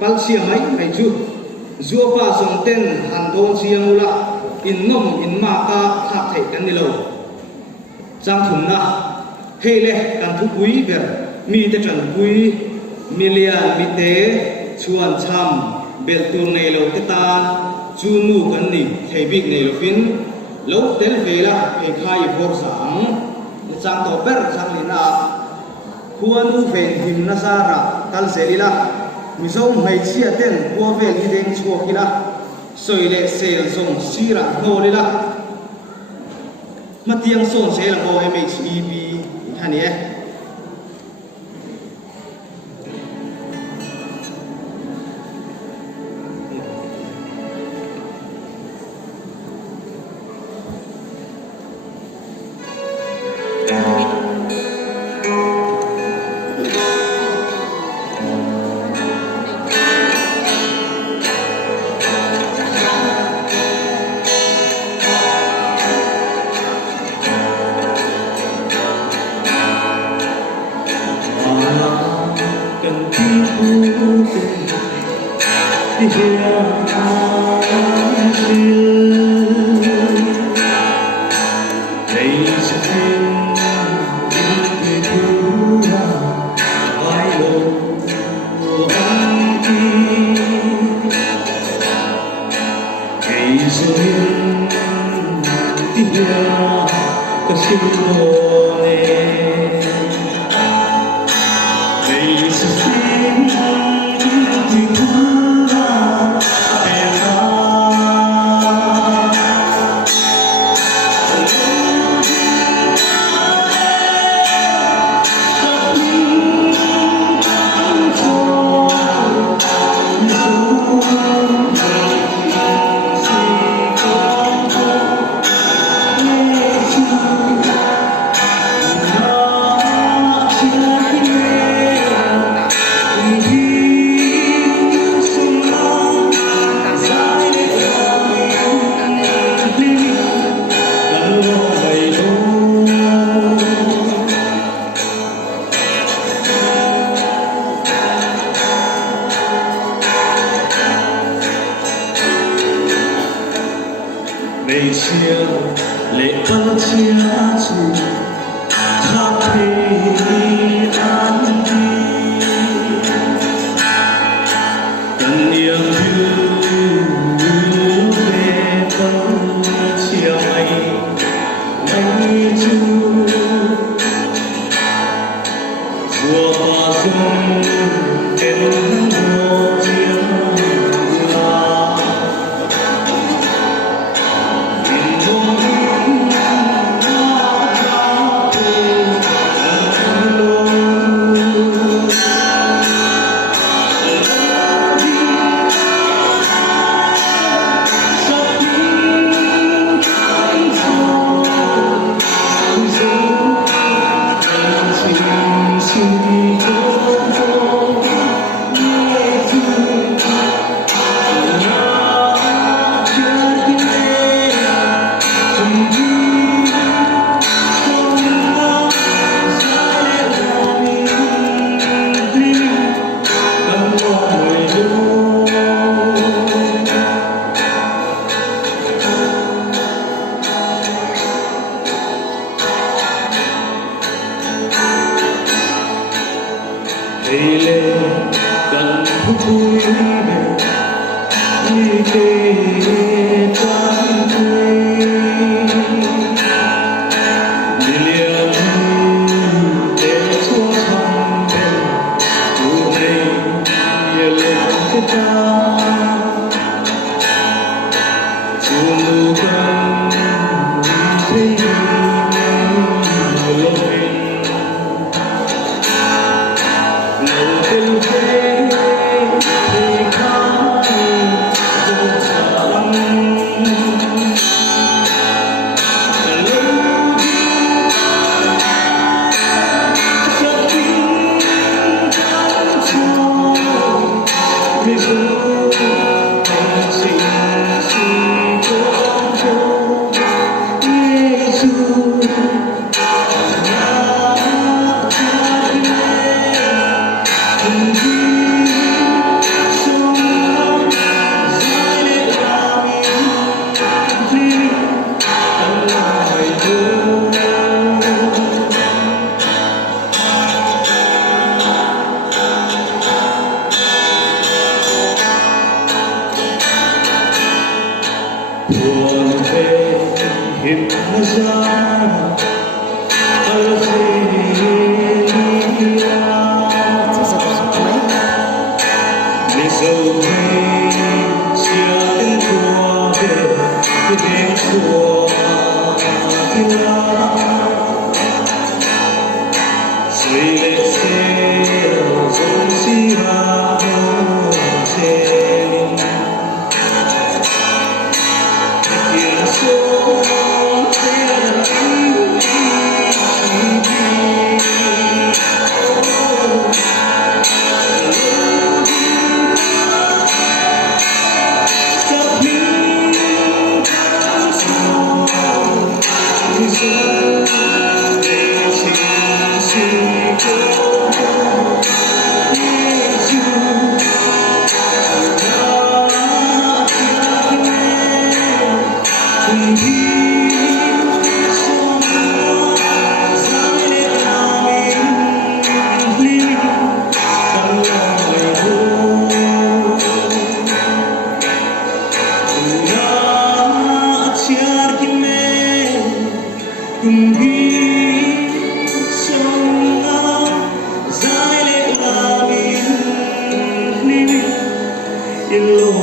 pal siam mai mai chu zua pa som ten han thon siang ula in nom in ma ka kha thei kan ni lo chang thum na hele kan thu pui ber mi te tran pui million mi te chuan cham bel tur nei lo te ta chu nu kan ni thei bik nei lo fin lo tel vela pe khai bor sang chang to ber chang ni na khuan u ven him na sa ra kal selila mizo mai chia ten kwa vel hi deng chuak ila soile sel song sira no lila matiang son sel ko MHEB hani e buồn về hiệp nó ra ở để dầu hay chia đến thua về đến thua rồi lệ xe rồi xí vào trên tiền số in